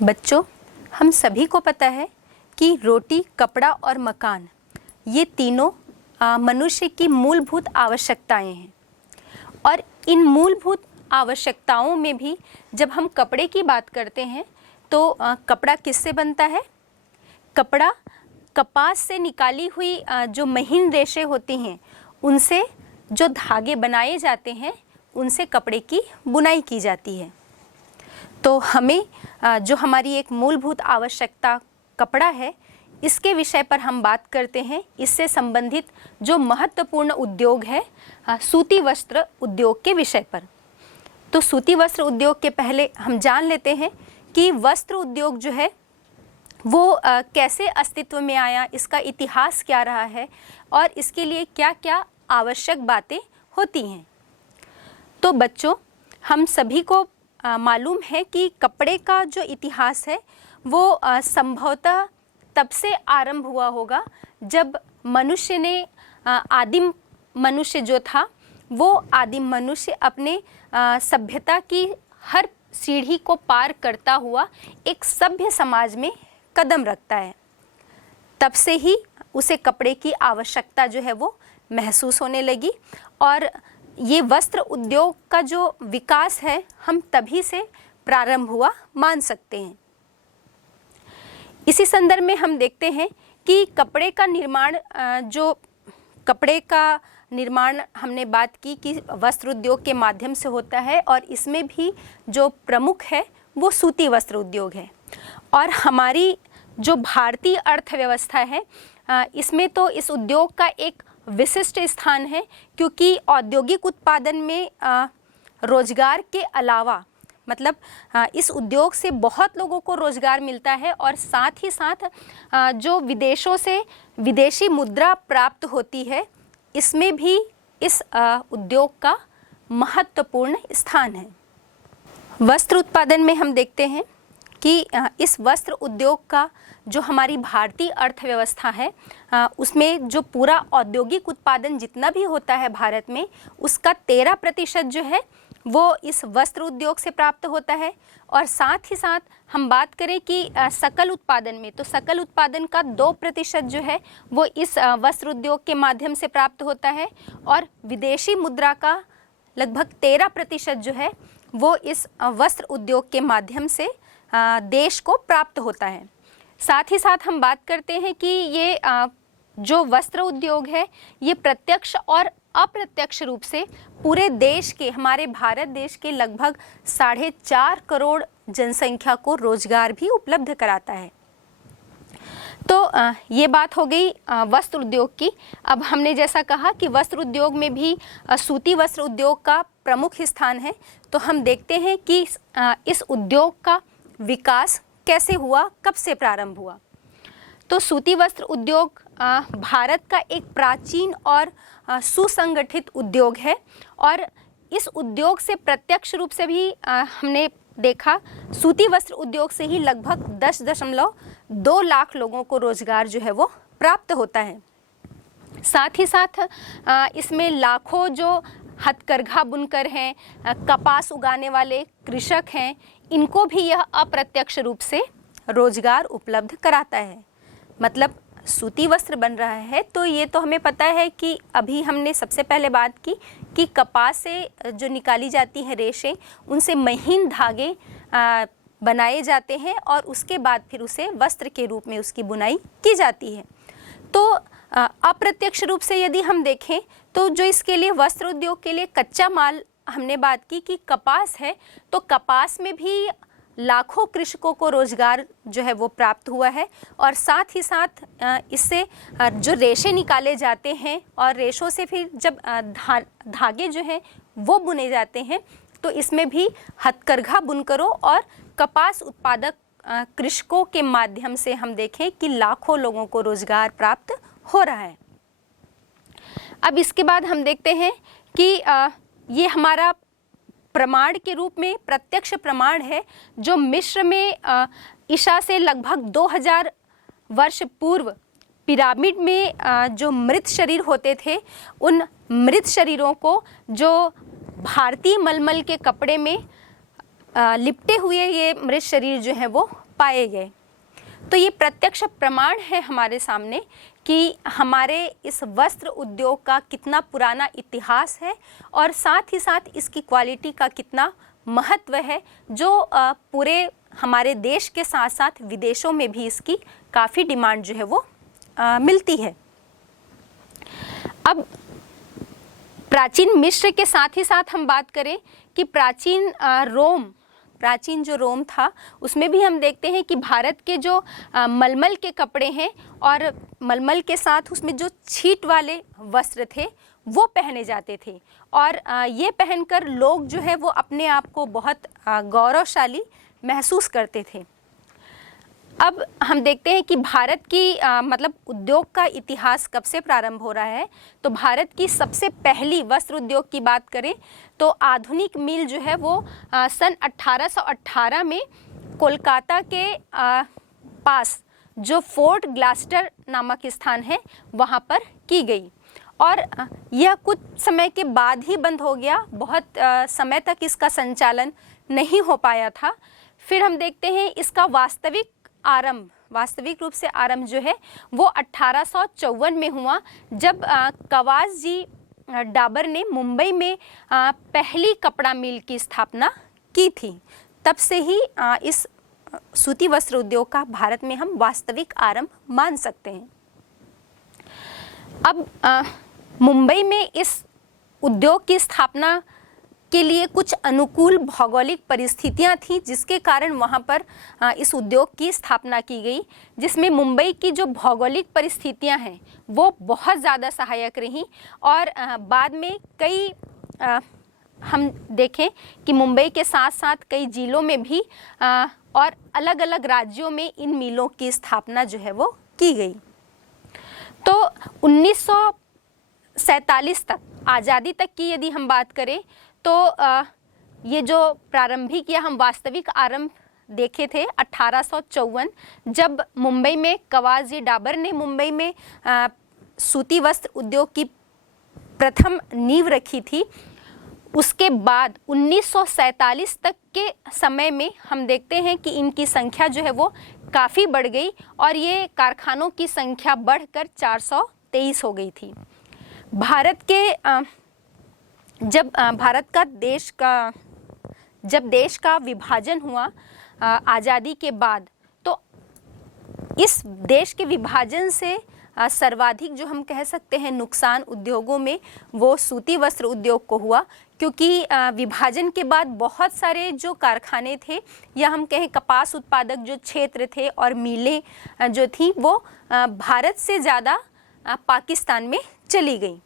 बच्चों, हम सभी को पता है कि रोटी, कपड़ा और मकान ये तीनों मनुष्य की मूलभूत आवश्यकताएं हैं। और इन मूलभूत आवश्यकताओं में भी जब हम कपड़े की बात करते हैं तो कपड़ा किससे बनता है? कपड़ा कपास से निकाली हुई जो महीन रेशे होती हैं उनसे जो धागे बनाए जाते हैं उनसे कपड़े की बुनाई की जाती है। तो हमें जो हमारी एक मूलभूत आवश्यकता कपड़ा है, इसके विषय पर हम बात करते हैं। इससे संबंधित जो महत्वपूर्ण उद्योग है सूती वस्त्र उद्योग के विषय पर। तो सूती वस्त्र उद्योग के पहले हम जान लेते हैं कि वस्त्र उद्योग जो है वो कैसे अस्तित्व में आया, इसका इतिहास क्या रहा है और इसके लिए क्या क्या आवश्यक बातें होती हैं। तो बच्चों, हम सभी को मालूम है कि कपड़े का जो इतिहास है वो संभवतः तब से आरंभ हुआ होगा जब मनुष्य ने आदिम मनुष्य जो था वो आदिम मनुष्य अपने सभ्यता की हर सीढ़ी को पार करता हुआ एक सभ्य समाज में कदम रखता है। तब से ही उसे कपड़े की आवश्यकता जो है वो महसूस होने लगी और ये वस्त्र उद्योग का जो विकास है हम तभी से प्रारंभ हुआ मान सकते हैं। इसी संदर्भ में हम देखते हैं कि कपड़े का निर्माण हमने बात की कि वस्त्र उद्योग के माध्यम से होता है और इसमें भी जो प्रमुख है वो सूती वस्त्र उद्योग है। और हमारी जो भारतीय अर्थव्यवस्था है इसमें तो इस उद्योग का एक विशिष्ट स्थान है, क्योंकि औद्योगिक उत्पादन में रोजगार के अलावा मतलब इस उद्योग से बहुत लोगों को रोजगार मिलता है और साथ ही साथ जो विदेशों से विदेशी मुद्रा प्राप्त होती है, इसमें भी इस उद्योग का महत्वपूर्ण स्थान है। वस्त्र उत्पादन में हम देखते हैं कि इस वस्त्र उद्योग का जो हमारी भारतीय अर्थव्यवस्था है उसमें जो पूरा औद्योगिक उत्पादन जितना भी होता है भारत में, उसका 13% जो है वो इस वस्त्र उद्योग से प्राप्त होता है। और साथ ही साथ हम बात करें कि सकल उत्पादन में, तो सकल उत्पादन का 2% जो है वो इस वस्त्र उद्योग के माध्यम से प्राप्त होता है और विदेशी मुद्रा का लगभग 13% जो है वो इस वस्त्र उद्योग के माध्यम से देश को प्राप्त होता है। साथ ही साथ हम बात करते हैं कि ये जो वस्त्र उद्योग है ये प्रत्यक्ष और अप्रत्यक्ष रूप से पूरे देश के, हमारे भारत देश के लगभग 4.5 करोड़ जनसंख्या को रोजगार भी उपलब्ध कराता है। तो ये बात हो गई वस्त्र उद्योग की। अब हमने जैसा कहा कि वस्त्र उद्योग में भी सूती वस्त्र उद्योग का प्रमुख स्थान है, तो हम देखते हैं कि इस उद्योग का विकास कैसे हुआ, कब से प्रारंभ हुआ। तो सूती वस्त्र उद्योग भारत का एक प्राचीन और सुसंगठित उद्योग है और इस उद्योग से प्रत्यक्ष रूप से भी हमने देखा, सूती वस्त्र उद्योग से ही लगभग 10.2 लाख लोगों को रोजगार जो है वो प्राप्त होता है। साथ ही साथ इसमें लाखों जो हथकरघा बुनकर हैं, कपास उगाने वाले कृषक हैं, इनको भी यह अप्रत्यक्ष रूप से रोजगार उपलब्ध कराता है। मतलब सूती वस्त्र बन रहा है तो ये तो हमें पता है कि अभी हमने सबसे पहले बात की कि कपास से जो निकाली जाती हैं रेशें, उनसे महीन धागे बनाए जाते हैं और उसके बाद फिर उसे वस्त्र के रूप में उसकी बुनाई की जाती है। तो अप्रत्यक्ष रूप से यदि हम देखें तो जो इसके लिए वस्त्र उद्योग के लिए कच्चा माल हमने बात की कि कपास है, तो कपास में भी लाखों कृषकों को रोजगार जो है वो प्राप्त हुआ है। और साथ ही साथ इससे जो रेशे निकाले जाते हैं और रेशों से फिर जब धागे जो हैं वो बुने जाते हैं, तो इसमें भी हथकरघा बुनकरों और कपास उत्पादक कृषकों के माध्यम से हम देखें कि लाखों लोगों को रोजगार प्राप्त हो रहा है। अब इसके बाद हम देखते हैं कि ये हमारा प्रमाण के रूप में प्रत्यक्ष प्रमाण है जो मिस्र में ईसा से लगभग 2000 वर्ष पूर्व पिरामिड में जो मृत शरीर होते थे, उन मृत शरीरों को जो भारतीय मलमल के कपड़े में लिपटे हुए ये मृत शरीर जो है वो पाए गए। तो ये प्रत्यक्ष प्रमाण है हमारे सामने कि हमारे इस वस्त्र उद्योग का कितना पुराना इतिहास है और साथ ही साथ इसकी क्वालिटी का कितना महत्व है, जो पूरे हमारे देश के साथ साथ विदेशों में भी इसकी काफ़ी डिमांड जो है वो मिलती है। अब प्राचीन मिस्र के साथ ही साथ हम बात करें कि प्राचीन जो रोम था उसमें भी हम देखते हैं कि भारत के जो मलमल के कपड़े हैं और मलमल के साथ उसमें जो छीट वाले वस्त्र थे वो पहने जाते थे और ये पहनकर लोग जो है वो अपने आप को बहुत गौरवशाली महसूस करते थे। अब हम देखते हैं कि भारत की मतलब उद्योग का इतिहास कब से प्रारंभ हो रहा है। तो भारत की सबसे पहली वस्त्र उद्योग की बात करें तो आधुनिक मिल जो है वो सन 1818 में कोलकाता के पास जो फोर्ट ग्लास्टर नामक स्थान है वहाँ पर की गई और यह कुछ समय के बाद ही बंद हो गया। बहुत समय तक इसका संचालन नहीं हो पाया था। फिर हम देखते हैं इसका वास्तविक रूप से आरंभ जो है वो 1854 में हुआ, जब कवासजी डाबर ने मुंबई में पहली कपड़ा मिल की स्थापना की थी। तब से ही इस सूती वस्त्र उद्योग का भारत में हम वास्तविक आरंभ मान सकते हैं। अब मुंबई में इस उद्योग की स्थापना के लिए कुछ अनुकूल भौगोलिक परिस्थितियां थीं, जिसके कारण वहां पर इस उद्योग की स्थापना की गई, जिसमें मुंबई की जो भौगोलिक परिस्थितियां हैं वो बहुत ज़्यादा सहायक रहीं और बाद में कई हम देखें कि मुंबई के साथ साथ कई जिलों में भी और अलग अलग राज्यों में इन मिलों की स्थापना जो है वो की गई। तो 1947 तक, आज़ादी तक की यदि हम बात करें तो ये जो प्रारंभिक या हम वास्तविक आरंभ देखे थे 1854, जब मुंबई में कवासजी डाबर ने मुंबई में सूती वस्त्र उद्योग की प्रथम नींव रखी थी। उसके बाद 1947 तक के समय में हम देखते हैं कि इनकी संख्या जो है वो काफ़ी बढ़ गई और ये कारखानों की संख्या बढ़कर 423 हो गई थी। जब देश का विभाजन हुआ आज़ादी के बाद, तो इस देश के विभाजन से सर्वाधिक जो हम कह सकते हैं नुकसान उद्योगों में वो सूती वस्त्र उद्योग को हुआ, क्योंकि विभाजन के बाद बहुत सारे जो कारखाने थे या हम कहें कपास उत्पादक जो क्षेत्र थे और मिलें जो थी वो भारत से ज़्यादा पाकिस्तान में चली गई।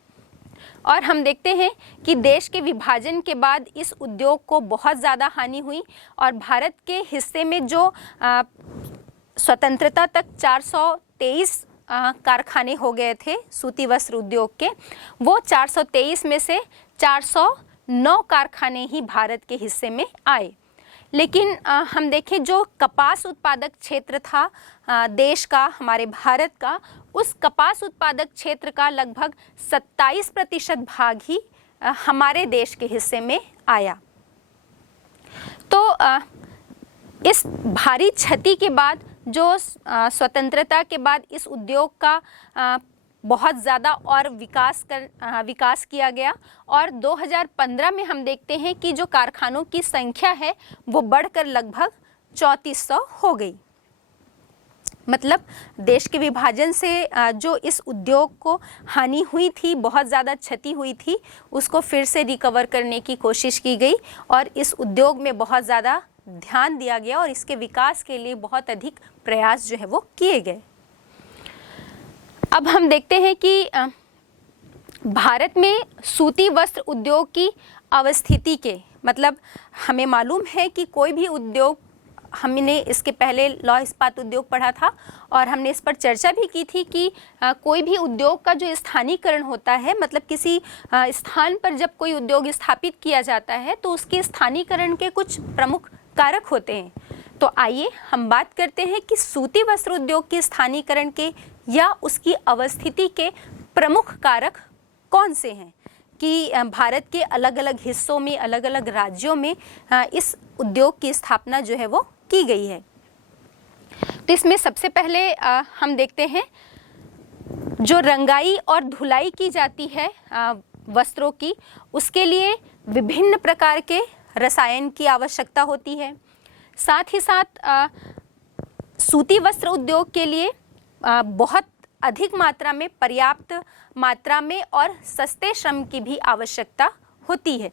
और हम देखते हैं कि देश के विभाजन के बाद इस उद्योग को बहुत ज़्यादा हानि हुई और भारत के हिस्से में जो स्वतंत्रता तक 423 कारखाने हो गए थे सूती वस्त्र उद्योग के, वो 423 में से 409 कारखाने ही भारत के हिस्से में आए। लेकिन हम देखें जो कपास उत्पादक क्षेत्र था देश का, हमारे भारत का, उस कपास उत्पादक क्षेत्र का लगभग 27% भाग ही हमारे देश के हिस्से में आया। तो इस भारी क्षति के बाद जो स्वतंत्रता के बाद इस उद्योग का बहुत ज़्यादा और विकास किया गया और 2015 में हम देखते हैं कि जो कारखानों की संख्या है वो बढ़कर लगभग 3400 हो गई। मतलब देश के विभाजन से जो इस उद्योग को हानि हुई थी, बहुत ज़्यादा क्षति हुई थी, उसको फिर से रिकवर करने की कोशिश की गई और इस उद्योग में बहुत ज़्यादा ध्यान दिया गया और इसके विकास के लिए बहुत अधिक प्रयास जो है वो किए गए। अब हम देखते हैं कि भारत में सूती वस्त्र उद्योग की अवस्थिति के, मतलब हमें मालूम है कि कोई भी उद्योग, हमने इसके पहले लौह इस्पात उद्योग पढ़ा था और हमने इस पर चर्चा भी की थी कि कोई भी उद्योग का जो स्थानीकरण होता है, मतलब किसी स्थान पर जब कोई उद्योग स्थापित किया जाता है तो उसके स्थानीकरण के कुछ प्रमुख कारक होते हैं। तो आइए हम बात करते हैं कि सूती वस्त्र उद्योग के स्थानीकरण के या उसकी अवस्थिति के प्रमुख कारक कौन से हैं, कि भारत के अलग अलग हिस्सों में, अलग अलग राज्यों में इस उद्योग की स्थापना जो है वो की गई है। तो इसमें सबसे पहले हम देखते हैं जो रंगाई और धुलाई की जाती है वस्त्रों की, उसके लिए विभिन्न प्रकार के रसायन की आवश्यकता होती है। साथ ही साथ सूती वस्त्र उद्योग के लिए बहुत अधिक मात्रा में, पर्याप्त मात्रा में और सस्ते श्रम की भी आवश्यकता होती है।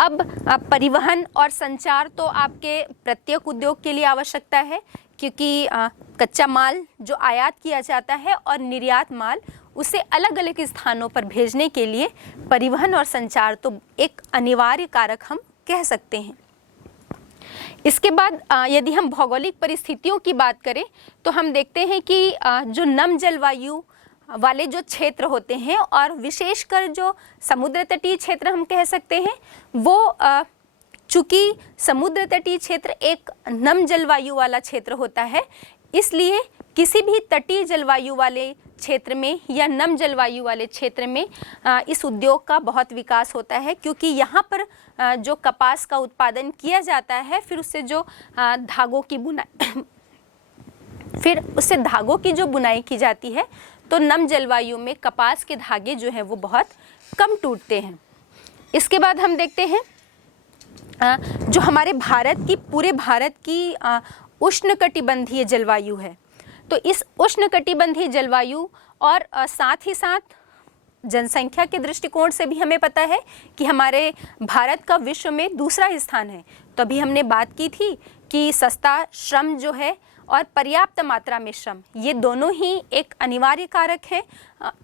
अब परिवहन और संचार तो आपके प्रत्येक उद्योग के लिए आवश्यकता है, क्योंकि कच्चा माल जो आयात किया जाता है और निर्यात माल उसे अलग अलग स्थानों पर भेजने के लिए परिवहन और संचार तो एक अनिवार्य कारक हम कह सकते हैं। इसके बाद यदि हम भौगोलिक परिस्थितियों की बात करें तो हम देखते हैं कि जो नम जलवायु वाले जो क्षेत्र होते हैं और विशेषकर जो समुद्र तटीय क्षेत्र हम कह सकते हैं, वो चूँकि समुद्र तटीय क्षेत्र एक नम जलवायु वाला क्षेत्र होता है, इसलिए किसी भी तटीय जलवायु वाले क्षेत्र में या नम जलवायु वाले क्षेत्र में इस उद्योग का बहुत विकास होता है, क्योंकि यहाँ पर जो कपास का उत्पादन किया जाता है, फिर उससे जो धागों की बुनाई फिर उससे धागों की जो बुनाई की जाती है, तो नम जलवायु में कपास के धागे जो हैं वो बहुत कम टूटते हैं। इसके बाद हम देखते हैं जो हमारे पूरे भारत की उष्णकटिबंधीय जलवायु है। तो इस उष्णकटिबंधीय जलवायु और साथ ही साथ जनसंख्या के दृष्टिकोण से भी हमें पता है कि हमारे भारत का विश्व में दूसरा स्थान है। तो अभी हमने बात की थी कि सस्ता श्रम जो है और पर्याप्त मात्रा में श्रम, ये दोनों ही एक अनिवार्य कारक है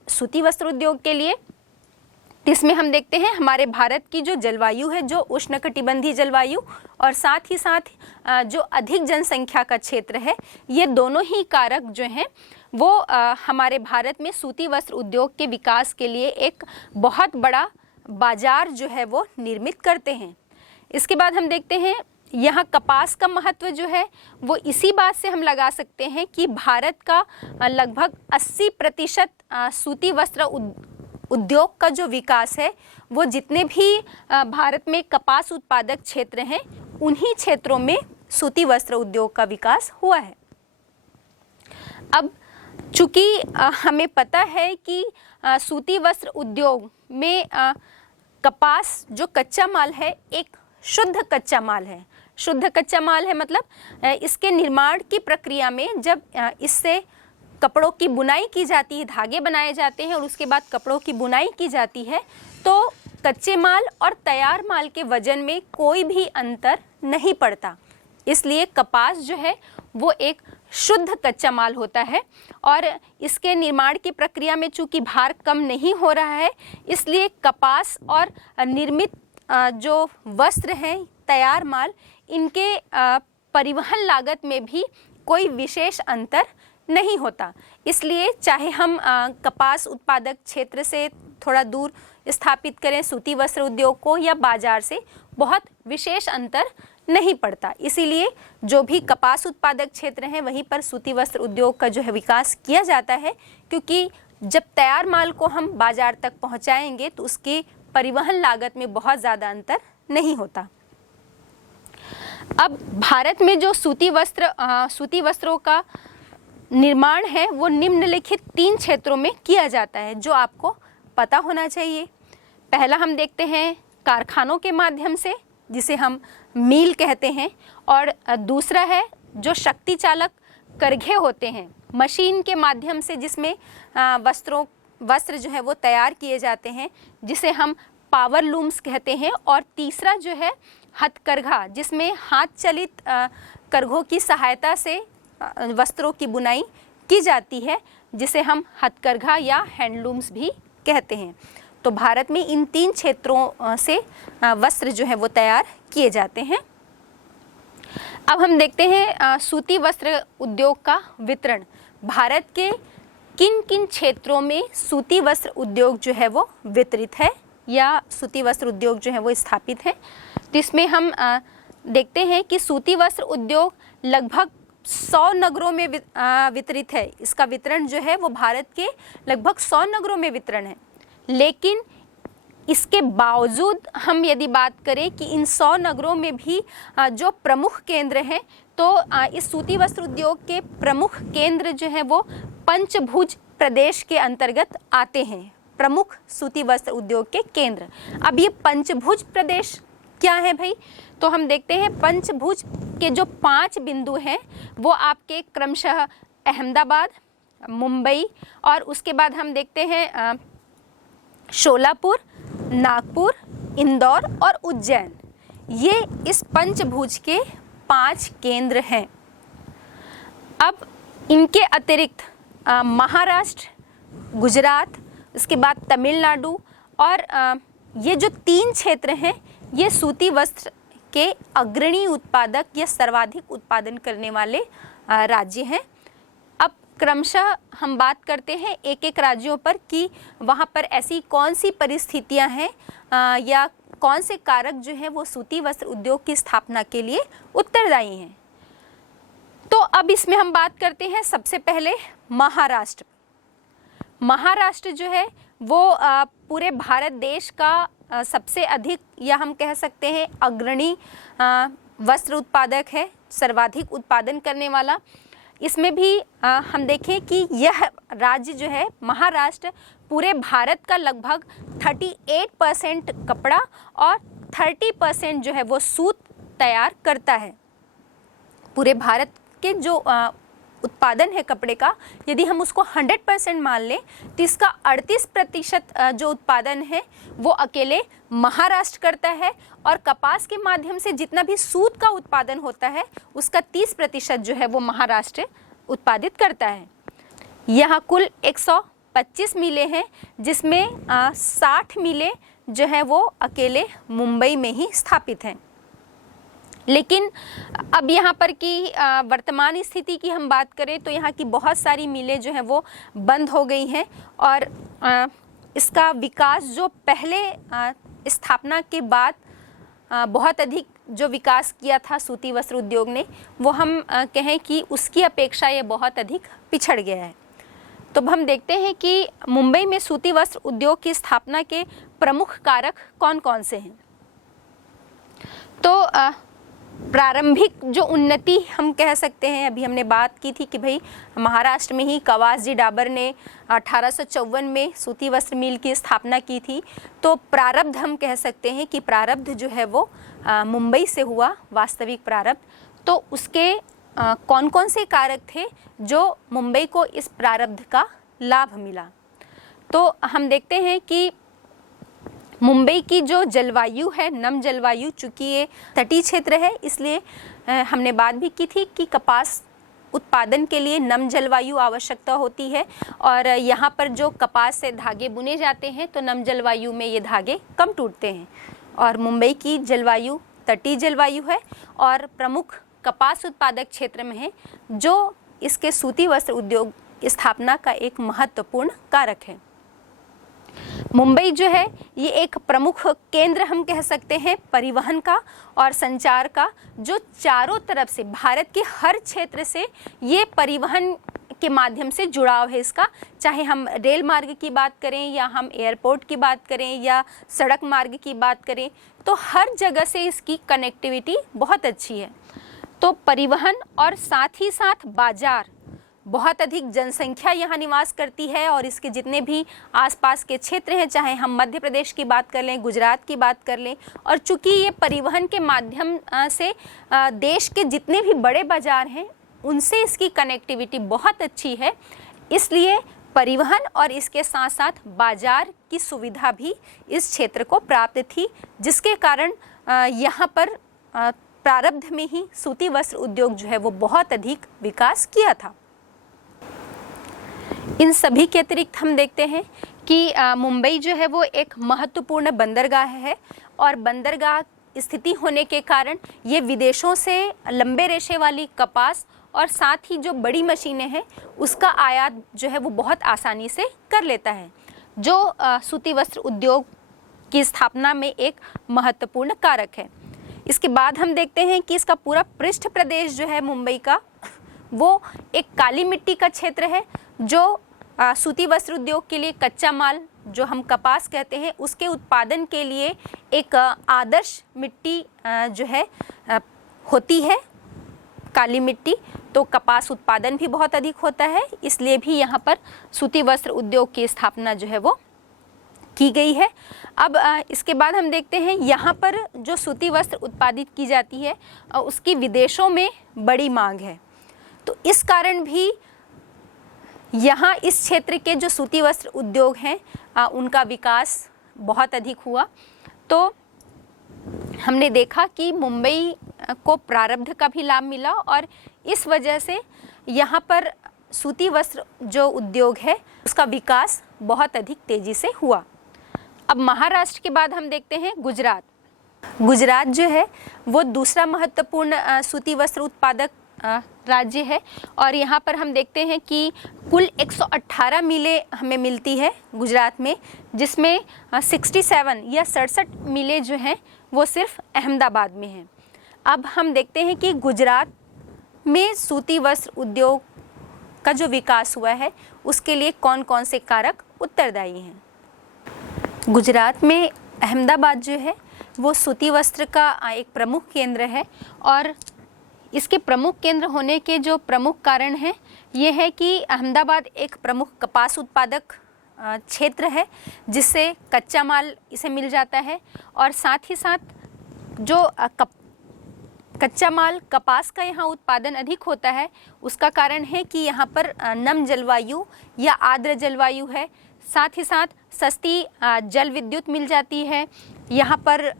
सूती वस्त्र उद्योग के लिए। इसमें हम देखते हैं हमारे भारत की जो जलवायु है, जो उष्णकटिबंधीय जलवायु और साथ ही साथ जो अधिक जनसंख्या का क्षेत्र है, ये दोनों ही कारक जो हैं वो हमारे भारत में सूती वस्त्र उद्योग के विकास के लिए एक बहुत बड़ा बाजार जो है वो निर्मित करते हैं। इसके बाद हम देखते हैं यहाँ कपास का महत्व जो है वो इसी बात से हम लगा सकते हैं कि भारत का लगभग 80% सूती वस्त्र उद्योग का जो विकास है वो जितने भी भारत में कपास उत्पादक क्षेत्र हैं, उन्हीं क्षेत्रों में सूती वस्त्र उद्योग का विकास हुआ है। अब चूँकि हमें पता है कि सूती वस्त्र उद्योग में कपास जो कच्चा माल है एक शुद्ध कच्चा माल है। शुद्ध कच्चा माल है मतलब इसके निर्माण की प्रक्रिया में जब इससे कपड़ों की बुनाई की जाती है, धागे बनाए जाते हैं और उसके बाद कपड़ों की बुनाई की जाती है, तो कच्चे माल और तैयार माल के वजन में कोई भी अंतर नहीं पड़ता। इसलिए कपास जो है वो एक शुद्ध कच्चा माल होता है और इसके निर्माण की प्रक्रिया में चूँकि भार कम नहीं हो रहा है, इसलिए कपास और निर्मित जो वस्त्र हैं, तैयार माल, इनके परिवहन लागत में भी कोई विशेष अंतर नहीं होता। इसलिए चाहे हम कपास उत्पादक क्षेत्र से थोड़ा दूर स्थापित करें सूती वस्त्र उद्योग को या बाजार से, बहुत विशेष अंतर नहीं पड़ता। इसीलिए जो भी कपास उत्पादक क्षेत्र हैं वहीं पर सूती वस्त्र उद्योग का जो है विकास किया जाता है, क्योंकि जब तैयार माल को हम बाजार तक पहुंचाएंगे तो उसकी परिवहन लागत में बहुत ज़्यादा अंतर नहीं होता। अब भारत में जो सूती वस्त्रों का निर्माण है वो निम्नलिखित 3 क्षेत्रों में किया जाता है, जो आपको पता होना चाहिए। पहला हम देखते हैं कारखानों के माध्यम से, जिसे हम मील कहते हैं, और दूसरा है जो शक्ति चालक करघे होते हैं, मशीन के माध्यम से जिसमें वस्त्र जो है वो तैयार किए जाते हैं, जिसे हम पावर लूम्स कहते हैं। और तीसरा जो है हथकरघा, जिसमें हाथ चलित करघों की सहायता से वस्त्रों की बुनाई की जाती है, जिसे हम हथकरघा या हैंडलूम्स भी कहते हैं। तो भारत में इन 3 क्षेत्रों से वस्त्र जो है वो तैयार किए जाते हैं। अब हम देखते हैं सूती वस्त्र उद्योग का वितरण। भारत के किन किन क्षेत्रों में सूती वस्त्र उद्योग जो है वो वितरित है या सूती वस्त्र उद्योग जो है वो स्थापित है। तो इसमें हम देखते हैं कि सूती वस्त्र उद्योग लगभग 100 नगरों में वितरित है। इसका वितरण जो है वो भारत के लगभग 100 नगरों में वितरण है, लेकिन इसके बावजूद हम यदि बात करें कि इन 100 नगरों में भी जो प्रमुख केंद्र हैं, तो इस सूती वस्त्र उद्योग के प्रमुख केंद्र जो हैं वो पंचभुज प्रदेश के अंतर्गत आते हैं। प्रमुख सूती वस्त्र उद्योग के केंद्र। अब ये पंचभुज प्रदेश क्या है भाई? तो हम देखते हैं पंचभुज के जो 5 बिंदु हैं वो आपके क्रमशः अहमदाबाद, मुंबई और उसके बाद हम देखते हैं शोलापुर, नागपुर, इंदौर और उज्जैन। ये इस पंचभुज के 5 केंद्र हैं। अब इनके अतिरिक्त महाराष्ट्र, गुजरात, उसके बाद तमिलनाडु और ये जो 3 क्षेत्र हैं ये सूती वस्त्र के अग्रणी उत्पादक या सर्वाधिक उत्पादन करने वाले राज्य हैं। अब क्रमशः हम बात करते हैं एक एक राज्यों पर कि वहाँ पर ऐसी कौन सी परिस्थितियाँ हैं या कौन से कारक जो हैं वो सूती वस्त्र उद्योग की स्थापना के लिए उत्तरदायी हैं। तो अब इसमें हम बात करते हैं सबसे पहले महाराष्ट्र। महाराष्ट्र जो है वो पूरे भारत देश का सबसे अधिक या हम कह सकते हैं अग्रणी वस्त्र उत्पादक है, सर्वाधिक उत्पादन करने वाला। इसमें भी हम देखें कि यह राज्य जो है महाराष्ट्र पूरे भारत का लगभग 38% कपड़ा और 30% जो है वो सूत तैयार करता है। पूरे भारत के जो उत्पादन है कपड़े का, यदि हम उसको 100% मान लें तो इसका 38% जो उत्पादन है वो अकेले महाराष्ट्र करता है और कपास के माध्यम से जितना भी सूत का उत्पादन होता है उसका 30% जो है वो महाराष्ट्र उत्पादित करता है। यहाँ कुल 125 मिलें हैं जिसमें 60 मिलें जो है वो अकेले मुंबई में ही स्थापित हैं। लेकिन अब यहाँ पर की वर्तमान स्थिति की हम बात करें तो यहाँ की बहुत सारी मिलें जो हैं वो बंद हो गई हैं और इसका विकास जो पहले स्थापना के बाद बहुत अधिक जो विकास किया था सूती वस्त्र उद्योग ने, वो हम कहें कि उसकी अपेक्षा ये बहुत अधिक पिछड़ गया है। तो अब हम देखते हैं कि मुंबई में सूती वस्त्र उद्योग की स्थापना के प्रमुख कारक कौन कौन से हैं। तो प्रारंभिक जो उन्नति हम कह सकते हैं, अभी हमने बात की थी कि भाई महाराष्ट्र में ही कवासजी डाबर ने 1854 में सूती वस्त्र मिल की स्थापना की थी। तो प्रारब्ध हम कह सकते हैं कि प्रारब्ध जो है वो मुंबई से हुआ, वास्तविक प्रारब्ध। तो उसके कौन कौन से कारक थे जो मुंबई को इस प्रारब्ध का लाभ मिला। तो हम देखते हैं कि मुंबई की जो जलवायु है, नम जलवायु, चूँकि ये तटीय क्षेत्र है इसलिए हमने बात भी की थी कि कपास उत्पादन के लिए नम जलवायु आवश्यकता होती है और यहाँ पर जो कपास से धागे बुने जाते हैं तो नम जलवायु में ये धागे कम टूटते हैं। और मुंबई की जलवायु तटीय जलवायु है और प्रमुख कपास उत्पादक क्षेत्र में है, जो इसके सूती वस्त्र उद्योग स्थापना का एक महत्वपूर्ण कारक है। मुंबई जो है ये एक प्रमुख केंद्र हम कह सकते हैं परिवहन का और संचार का, जो चारों तरफ से भारत के हर क्षेत्र से ये परिवहन के माध्यम से जुड़ाव है इसका। चाहे हम रेल मार्ग की बात करें या हम एयरपोर्ट की बात करें या सड़क मार्ग की बात करें, तो हर जगह से इसकी कनेक्टिविटी बहुत अच्छी है। तो परिवहन और साथ ही साथ बाजार, बहुत अधिक जनसंख्या यहाँ निवास करती है और इसके जितने भी आसपास के क्षेत्र हैं, चाहे हम मध्य प्रदेश की बात कर लें, गुजरात की बात कर लें, और चूंकि ये परिवहन के माध्यम से देश के जितने भी बड़े बाजार हैं उनसे इसकी कनेक्टिविटी बहुत अच्छी है, इसलिए परिवहन और इसके साथ साथ बाजार की सुविधा भी इस क्षेत्र को प्राप्त थी, जिसके कारण यहाँ पर प्रारब्ध में ही सूती वस्त्र उद्योग जो है वो बहुत अधिक विकास किया था। इन सभी के अतिरिक्त हम देखते हैं कि मुंबई जो है वो एक महत्वपूर्ण बंदरगाह है और बंदरगाह स्थिति होने के कारण ये विदेशों से लंबे रेशे वाली कपास और साथ ही जो बड़ी मशीनें हैं उसका आयात जो है वो बहुत आसानी से कर लेता है, जो सूती वस्त्र उद्योग की स्थापना में एक महत्वपूर्ण कारक है। इसके बाद हम देखते हैं कि इसका पूरा पृष्ठ प्रदेश जो है मुंबई का वो एक काली मिट्टी का क्षेत्र है, जो सूती वस्त्र उद्योग के लिए कच्चा माल जो हम कपास कहते हैं, उसके उत्पादन के लिए एक आदर्श मिट्टी जो है होती है, काली मिट्टी। तो कपास उत्पादन भी बहुत अधिक होता है, इसलिए भी यहाँ पर सूती वस्त्र उद्योग की स्थापना जो है वो की गई है। अब इसके बाद हम देखते हैं यहाँ पर जो सूती वस्त्र उत्पादित की जाती है उसकी विदेशों में बड़ी मांग है। तो इस कारण भी यहाँ इस क्षेत्र के जो सूती वस्त्र उद्योग हैं उनका विकास बहुत अधिक हुआ। तो हमने देखा कि मुंबई को प्रारब्ध का भी लाभ मिला और इस वजह से यहाँ पर सूती वस्त्र जो उद्योग है उसका विकास बहुत अधिक तेज़ी से हुआ। अब महाराष्ट्र के बाद हम देखते हैं गुजरात। गुजरात जो है वो दूसरा महत्वपूर्ण सूती वस्त्र उत्पादक राज्य है और यहाँ पर हम देखते हैं कि कुल 118 मिलें हमें मिलती है गुजरात में, जिसमें 67 या 67 मिलें जो हैं वो सिर्फ अहमदाबाद में हैं। अब हम देखते हैं कि गुजरात में सूती वस्त्र उद्योग का जो विकास हुआ है उसके लिए कौन कौन से कारक उत्तरदायी हैं। गुजरात में अहमदाबाद जो है वो सूती वस्त्र का एक प्रमुख केंद्र है और इसके प्रमुख केंद्र होने के जो प्रमुख कारण हैं ये है कि अहमदाबाद एक प्रमुख कपास उत्पादक क्षेत्र है, जिससे कच्चा माल इसे मिल जाता है और साथ ही साथ जो कच्चा माल कपास का यहाँ उत्पादन अधिक होता है उसका कारण है कि यहाँ पर नम जलवायु या आर्द्र जलवायु है। साथ ही साथ सस्ती जल विद्युत मिल जाती है, यहाँ पर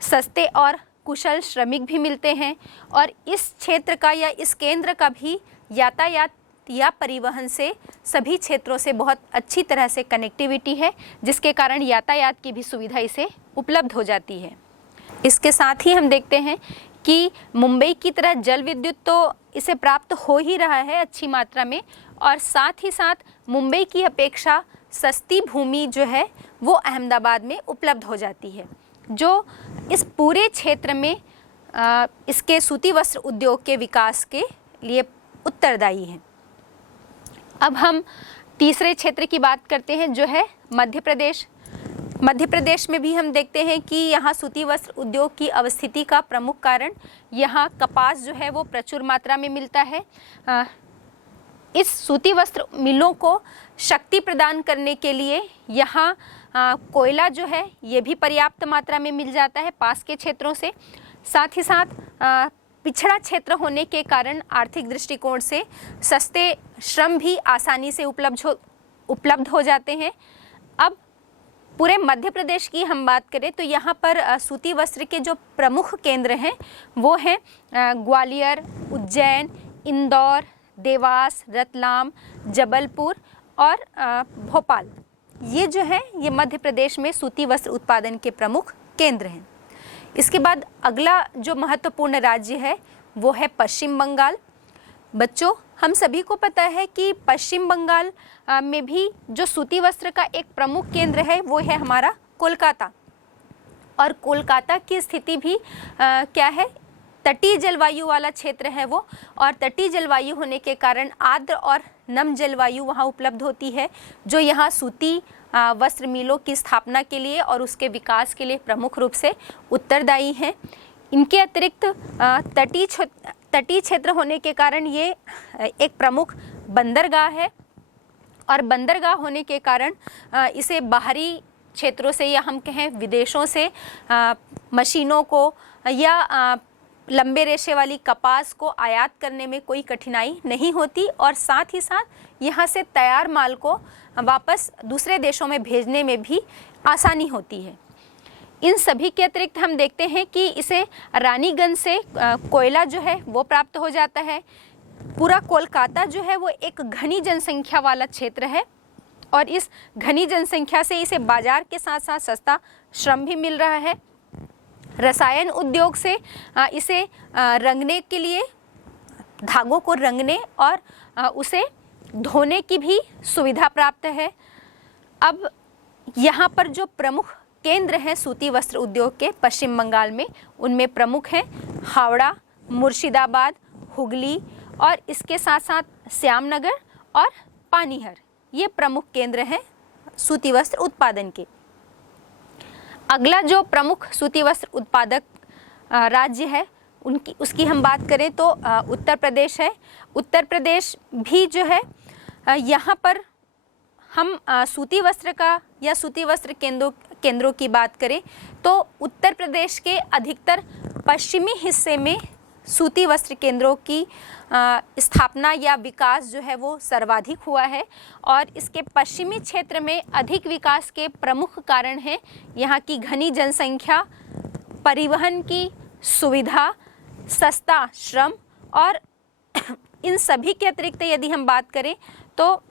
सस्ते और कुशल श्रमिक भी मिलते हैं और इस क्षेत्र का या इस केंद्र का भी यातायात या परिवहन से सभी क्षेत्रों से बहुत अच्छी तरह से कनेक्टिविटी है, जिसके कारण यातायात की भी सुविधा इसे उपलब्ध हो जाती है। इसके साथ ही हम देखते हैं कि मुंबई की तरह जल विद्युत तो इसे प्राप्त हो ही रहा है अच्छी मात्रा में और साथ ही साथ मुंबई की अपेक्षा सस्ती भूमि जो है वो अहमदाबाद में उपलब्ध हो जाती है, जो इस पूरे क्षेत्र में इसके सूती वस्त्र उद्योग के विकास के लिए उत्तरदायी हैं। अब हम तीसरे क्षेत्र की बात करते हैं जो है मध्य प्रदेश। मध्य प्रदेश में भी हम देखते हैं कि यहाँ सूती वस्त्र उद्योग की अवस्थिति का प्रमुख कारण यहाँ कपास जो है वो प्रचुर मात्रा में मिलता है। इस सूती वस्त्र मिलों को शक्ति प्रदान करने के लिए यहाँ कोयला जो है ये भी पर्याप्त मात्रा में मिल जाता है पास के क्षेत्रों से। साथ ही साथ पिछड़ा क्षेत्र होने के कारण आर्थिक दृष्टिकोण से सस्ते श्रम भी आसानी से उपलब्ध हो जाते हैं। अब पूरे मध्य प्रदेश की हम बात करें तो यहाँ पर सूती वस्त्र के जो प्रमुख केंद्र हैं वो हैं ग्वालियर, उज्जैन, इंदौर, देवास, रतलाम, जबलपुर और भोपाल। ये जो है ये मध्य प्रदेश में सूती वस्त्र उत्पादन के प्रमुख केंद्र हैं। इसके बाद अगला जो महत्वपूर्ण राज्य है वो है पश्चिम बंगाल। बच्चों, हम सभी को पता है कि पश्चिम बंगाल में भी जो सूती वस्त्र का एक प्रमुख केंद्र है वो है हमारा कोलकाता। और कोलकाता की स्थिति भी क्या है, तटीय जलवायु वाला क्षेत्र है वो, और तटीय जलवायु होने के कारण आर्द्र और नम जलवायु वहाँ उपलब्ध होती है, जो यहाँ सूती वस्त्र मिलों की स्थापना के लिए और उसके विकास के लिए प्रमुख रूप से उत्तरदायी हैं। इनके अतिरिक्त तटीय क्षेत्र होने के कारण ये एक प्रमुख बंदरगाह है और बंदरगाह होने के कारण इसे बाहरी क्षेत्रों से या हम कहें विदेशों से मशीनों को या लंबे रेशे वाली कपास को आयात करने में कोई कठिनाई नहीं होती और साथ ही साथ यहाँ से तैयार माल को वापस दूसरे देशों में भेजने में भी आसानी होती है। इन सभी के अतिरिक्त हम देखते हैं कि इसे रानीगंज से कोयला जो है वो प्राप्त हो जाता है। पूरा कोलकाता जो है वो एक घनी जनसंख्या वाला क्षेत्र है और इस घनी जनसंख्या से इसे बाजार के साथ साथ सस्ता श्रम भी मिल रहा है। रसायन उद्योग से इसे रंगने के लिए, धागों को रंगने और उसे धोने की भी सुविधा प्राप्त है। अब यहाँ पर जो प्रमुख केंद्र हैं सूती वस्त्र उद्योग के पश्चिम बंगाल में, उनमें प्रमुख हैं हावड़ा, मुर्शिदाबाद, हुगली और इसके साथ साथ श्यामनगर और पानीहर। ये प्रमुख केंद्र हैं सूती वस्त्र उत्पादन के। अगला जो प्रमुख सूती वस्त्र उत्पादक राज्य है उसकी हम बात करें तो उत्तर प्रदेश है। उत्तर प्रदेश भी जो है यहाँ पर हम सूती वस्त्र का या सूती वस्त्र केंद्रों की बात करें तो उत्तर प्रदेश के अधिकतर पश्चिमी हिस्से में सूती वस्त्र केंद्रों की स्थापना या विकास जो है वो सर्वाधिक हुआ है। और इसके पश्चिमी क्षेत्र में अधिक विकास के प्रमुख कारण हैं यहाँ की घनी जनसंख्या, परिवहन की सुविधा, सस्ता श्रम और इन सभी के अतिरिक्त यदि हम बात करें तो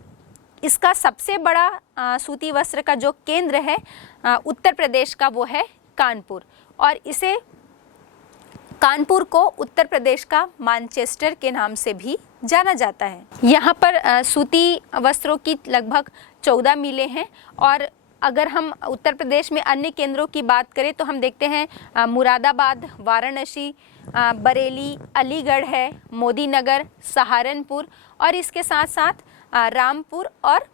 इसका सबसे बड़ा सूती वस्त्र का जो केंद्र है उत्तर प्रदेश का वो है कानपुर। और इसे कानपुर को उत्तर प्रदेश का मैनचेस्टर के नाम से भी जाना जाता है। यहाँ पर सूती वस्त्रों की लगभग 14 मिलें हैं। और अगर हम उत्तर प्रदेश में अन्य केंद्रों की बात करें तो हम देखते हैं मुरादाबाद, वाराणसी, बरेली, अलीगढ़ है, मोदी नगर, सहारनपुर और इसके साथ साथ रामपुर और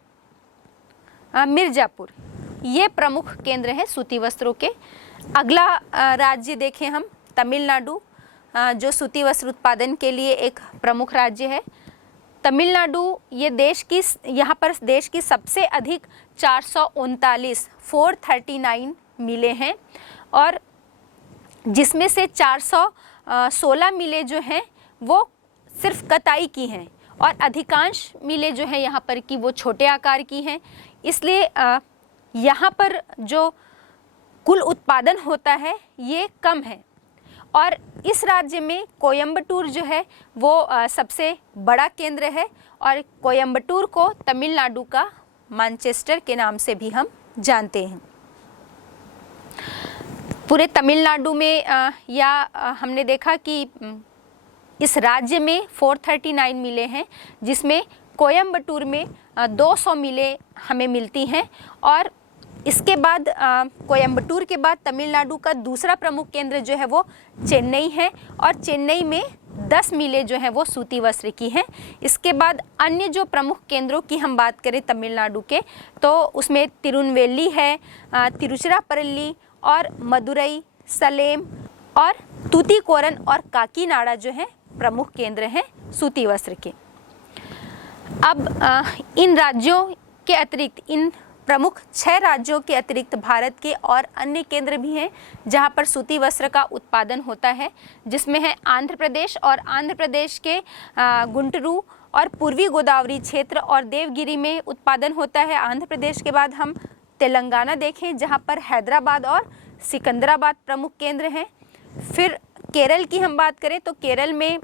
मिर्ज़ापुर, ये प्रमुख केंद्र हैं सूती वस्त्रों के। अगला राज्य देखें हम तमिलनाडु, जो सूती वस्त्र उत्पादन के लिए एक प्रमुख राज्य है। तमिलनाडु ये यहाँ पर देश की सबसे अधिक 439 मिलें हैं और जिसमें से 416 मिलें जो हैं वो सिर्फ कताई की हैं और अधिकांश मिलें जो हैं यहाँ पर की वो छोटे आकार की हैं। इसलिए यहाँ पर जो कुल उत्पादन होता है ये कम है। और इस राज्य में कोयम्बटूर जो है वो सबसे बड़ा केंद्र है और कोयम्बटूर को तमिलनाडु का मैनचेस्टर के नाम से भी हम जानते हैं। पूरे तमिलनाडु में हमने देखा कि इस राज्य में 439 मिलें हैं, जिसमें कोयम्बटूर में 200 मिलें हमें मिलती हैं। और इसके बाद कोयम्बटूर के बाद तमिलनाडु का दूसरा प्रमुख केंद्र जो है वो चेन्नई है और चेन्नई में 10 मिलें जो हैं वो सूती वस्त्र की हैं। इसके बाद अन्य जो प्रमुख केंद्रों की हम बात करें तमिलनाडु के तो उसमें तिरुनेलवेली है, तिरुचिरापल्ली और मदुरई, सलेम और तूतीकोरन और काकीनाडा जो है प्रमुख केंद्र हैं सूती वस्त्र के। अब इन राज्यों के अतिरिक्त, इन प्रमुख 6 राज्यों के अतिरिक्त भारत के और अन्य केंद्र भी हैं जहां पर सूती वस्त्र का उत्पादन होता है, जिसमें है आंध्र प्रदेश और आंध्र प्रदेश के गुंटूरू और पूर्वी गोदावरी क्षेत्र और देवगिरी में उत्पादन होता है। आंध्र प्रदेश के बाद हम तेलंगाना देखें जहां पर हैदराबाद और सिकंदराबाद प्रमुख केंद्र हैं। फिर केरल की हम बात करें तो केरल में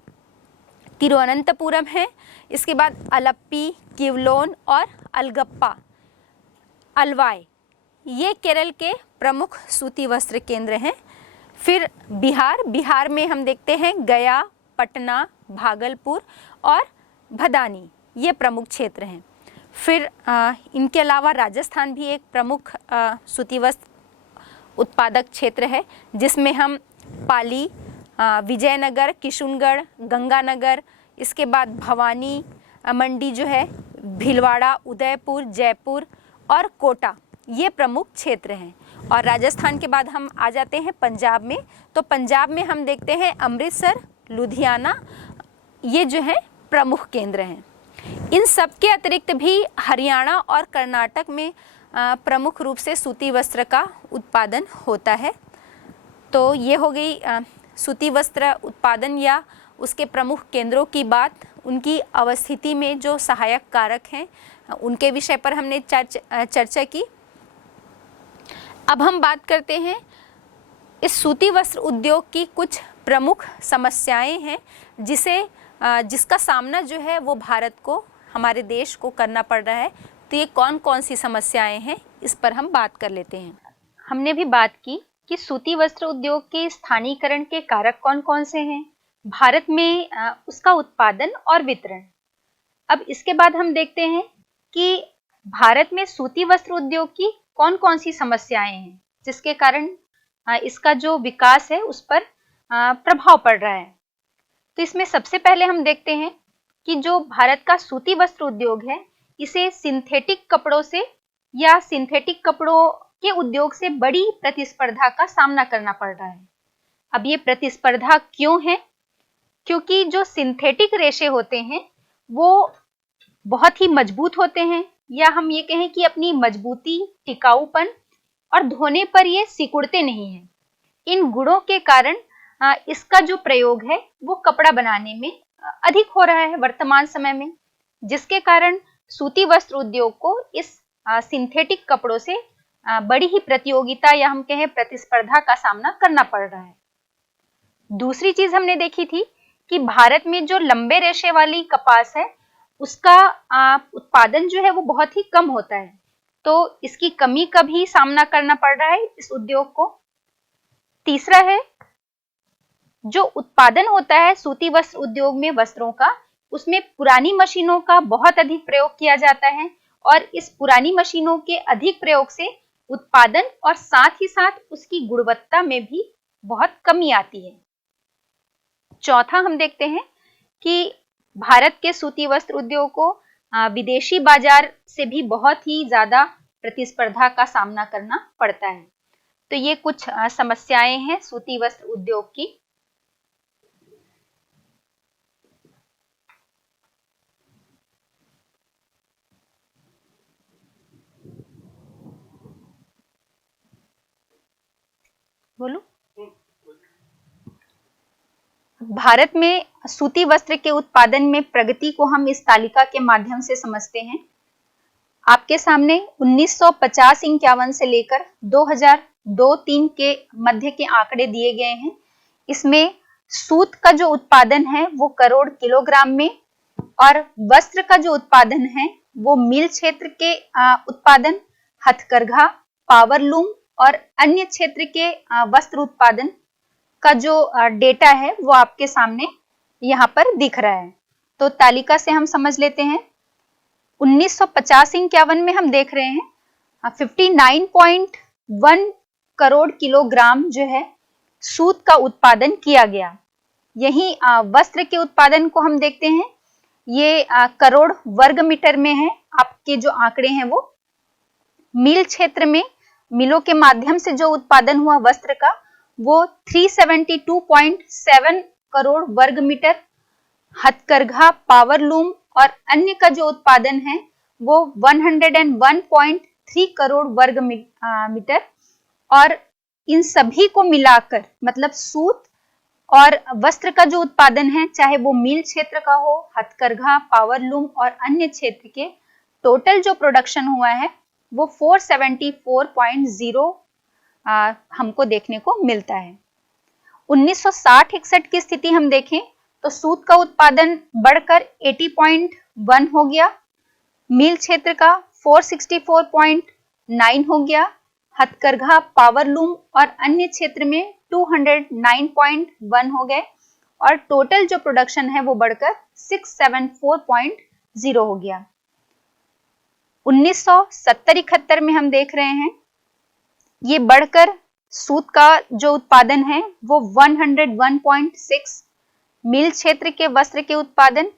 तिरुवनंतपुरम है। इसके बाद अलप्पी, किवलोन और अलगप्पा, अलवाई, ये केरल के प्रमुख सूती वस्त्र केंद्र हैं। फिर बिहार में हम देखते हैं गया, पटना, भागलपुर और भदानी, ये प्रमुख क्षेत्र हैं। फिर इनके अलावा राजस्थान भी एक प्रमुख सूती वस्त्र उत्पादक क्षेत्र है, जिसमें हम पाली, विजयनगर, किशनगढ़, गंगानगर, इसके बाद भवानी, मंडी जो है, भीलवाड़ा, उदयपुर, जयपुर और कोटा, ये प्रमुख क्षेत्र हैं। और राजस्थान के बाद हम आ जाते हैं पंजाब में, तो पंजाब में हम देखते हैं अमृतसर, लुधियाना, ये जो है प्रमुख केंद्र हैं। इन सब के अतिरिक्त भी हरियाणा और कर्नाटक में प्रमुख रूप से सूती वस्त्र का उत्पादन होता है। तो ये हो गई सूती वस्त्र उत्पादन या उसके प्रमुख केंद्रों की बात। उनकी अवस्थिति में जो सहायक कारक हैं उनके विषय पर हमने चर्चा की। अब हम बात करते हैं इस सूती वस्त्र उद्योग की कुछ प्रमुख समस्याएं हैं जिसका सामना जो है वो भारत को, हमारे देश को करना पड़ रहा है। तो ये कौन कौन सी समस्याएं हैं, इस पर हम बात कर लेते हैं। हमने भी बात की कि सूती वस्त्र उद्योग के स्थानीयकरण के कारक कौन कौन से हैं भारत में, उसका उत्पादन और वितरण। अब इसके बाद हम देखते हैं कि भारत में सूती वस्त्र उद्योग की कौन कौन सी समस्याएं हैं जिसके कारण इसका जो विकास है उस पर प्रभाव पड़ रहा है। तो इसमें सबसे पहले हम देखते हैं कि जो भारत का सूती वस्त्र उद्योग है, इसे सिंथेटिक कपड़ों से या सिंथेटिक कपड़ों के उद्योग से बड़ी प्रतिस्पर्धा का सामना करना पड़ रहा है। अब ये प्रतिस्पर्धा क्यों है? क्योंकि जो सिंथेटिक रेशे होते हैं वो बहुत ही मजबूत होते हैं, या हम ये कहें कि अपनी मजबूती, टिकाऊपन और धोने पर ये सिकुड़ते नहीं हैं। इन गुणों के कारण इसका जो प्रयोग है वो कपड़ा बनाने में अधिक हो रहा है वर्तमान समय में, जिसके कारण सूती वस्त्र उद्योग को इस सिंथेटिक कपड़ों से बड़ी ही प्रतियोगिता या हम कहें प्रतिस्पर्धा का सामना करना पड़ रहा है। दूसरी चीज हमने देखी थी कि भारत में जो लंबे रेशे वाली कपास है उसका उत्पादन जो है वो बहुत ही कम होता है, तो इसकी कमी का भी सामना करना पड़ रहा है इस उद्योग को। तीसरा है, जो उत्पादन होता है सूती वस्त्र उद्योग में वस्त्रों का, उसमें पुरानी मशीनों का बहुत अधिक प्रयोग किया जाता है और इस पुरानी मशीनों के अधिक प्रयोग से उत्पादन और साथ ही साथ उसकी गुणवत्ता में भी बहुत कमी आती है। चौथा हम देखते हैं कि भारत के सूती वस्त्र उद्योग को विदेशी बाजार से भी बहुत ही ज्यादा प्रतिस्पर्धा का सामना करना पड़ता है। तो ये कुछ समस्याएं हैं सूती वस्त्र उद्योग की। बोलो। भारत में सूती वस्त्र के उत्पादन में प्रगति को हम इस तालिका के माध्यम से समझते हैं। आपके सामने 1950-51 से लेकर 2002-3 के मध्य के आंकड़े दिए गए हैं। इसमें सूत का जो उत्पादन है वो करोड़ किलोग्राम में, और वस्त्र का जो उत्पादन है वो मिल क्षेत्र के उत्पादन, हथकरघा, पावरलूम और अन्य क्षेत्र के वस्त्र उत्पादन का जो डेटा है वो आपके सामने यहाँ पर दिख रहा है। तो तालिका से हम समझ लेते हैं। 1950-51 में हम देख रहे हैं 59.1 करोड़ किलोग्राम जो है सूत का उत्पादन किया गया। यही वस्त्र के उत्पादन को हम देखते हैं, ये करोड़ वर्ग मीटर में है। आपके जो आंकड़े हैं वो मिल क्षेत्र में, मिलों के माध्यम से जो उत्पादन हुआ वस्त्र का वो 372.7 करोड़ वर्ग मीटर, हथकरघा, पावरलूम और अन्य का जो उत्पादन है वो 101.3 करोड़ वर्ग मीटर, और इन सभी को मिलाकर मतलब सूत और वस्त्र का जो उत्पादन है, चाहे वो मिल क्षेत्र का हो, हथकरघा, पावरलूम और अन्य क्षेत्र के, टोटल जो प्रोडक्शन हुआ है वो 474.0 हमको देखने को मिलता है। 1960-61 की स्थिति हम देखें तो सूत का उत्पादन बढ़कर 80.1 हो गया, मिल क्षेत्र का 464.9 हो गया, हथकरघा, पावरलूम और अन्य क्षेत्र में 209.1 हो गए, और टोटल जो प्रोडक्शन है वो बढ़कर 674.0 हो गया। 1970-71 में हम देख रहे हैं ये बढ़कर सूत का जो उत्पादन है वो 101.6, मिल क्षेत्र के वस्त्र के उत्पादन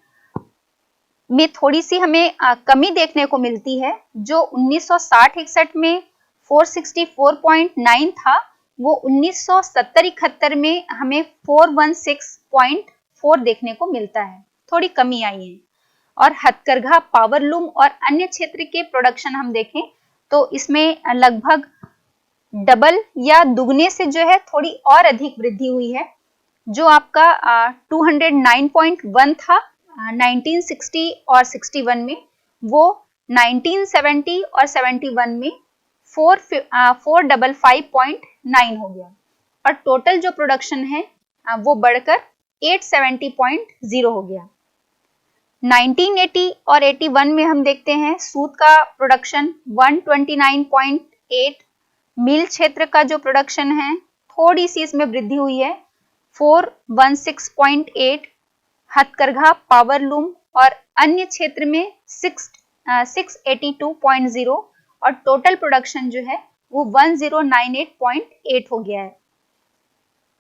में थोड़ी सी हमें कमी देखने को मिलती है। जो 1960-61 में 464.9 था वो 1970-71 में हमें 416.4 देखने को मिलता है, थोड़ी कमी आई है। और हथकरघा, पावरलूम और अन्य क्षेत्र के प्रोडक्शन हम देखें तो इसमें लगभग डबल या दुगने से जो है थोड़ी और अधिक वृद्धि हुई है। जो आपका 209.1 था 1960 और 61 में, वो 1970 और 71 में 455.9 हो गया, और टोटल जो प्रोडक्शन है वो बढ़कर 870.0 हो गया। 1980 और 81 में हम देखते हैं सूत का प्रोडक्शन 129.8, मिल क्षेत्र का जो प्रोडक्शन है थोड़ी सी इसमें वृद्धि हुई है 416.8, हथकरघा, पावरलूम और अन्य क्षेत्र में 682.0, और टोटल प्रोडक्शन जो है वो 1098.8 हो गया है।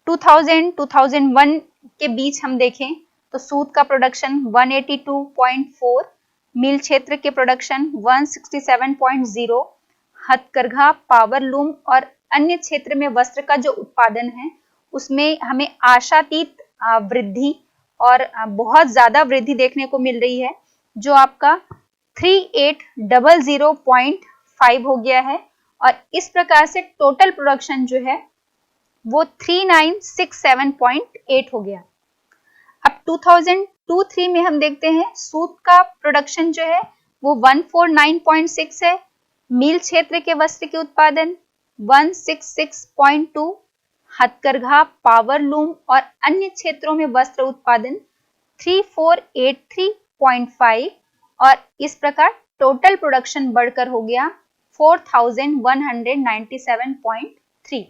2000-2001 के बीच हम देखें तो सूत का प्रोडक्शन 182.4, मिल क्षेत्र के प्रोडक्शन 167.0 हथकरघा, पावर लूम और अन्य क्षेत्र में वस्त्र का जो उत्पादन है उसमें हमें आशातीत वृद्धि और बहुत ज्यादा वृद्धि देखने को मिल रही है, जो आपका 3800.5 हो गया है। और इस प्रकार से टोटल प्रोडक्शन जो है वो 3967.8 हो गया। अब 2002-03 में हम देखते हैं सूत का प्रोडक्शन जो है वो 149.6 है, मील क्षेत्र के वस्त्र के उत्पादन 166.2, हथकरघा, पावर लूम और अन्य क्षेत्रों में वस्त्र उत्पादन 3483.5 और इस प्रकार टोटल प्रोडक्शन बढ़कर हो गया 4197.3।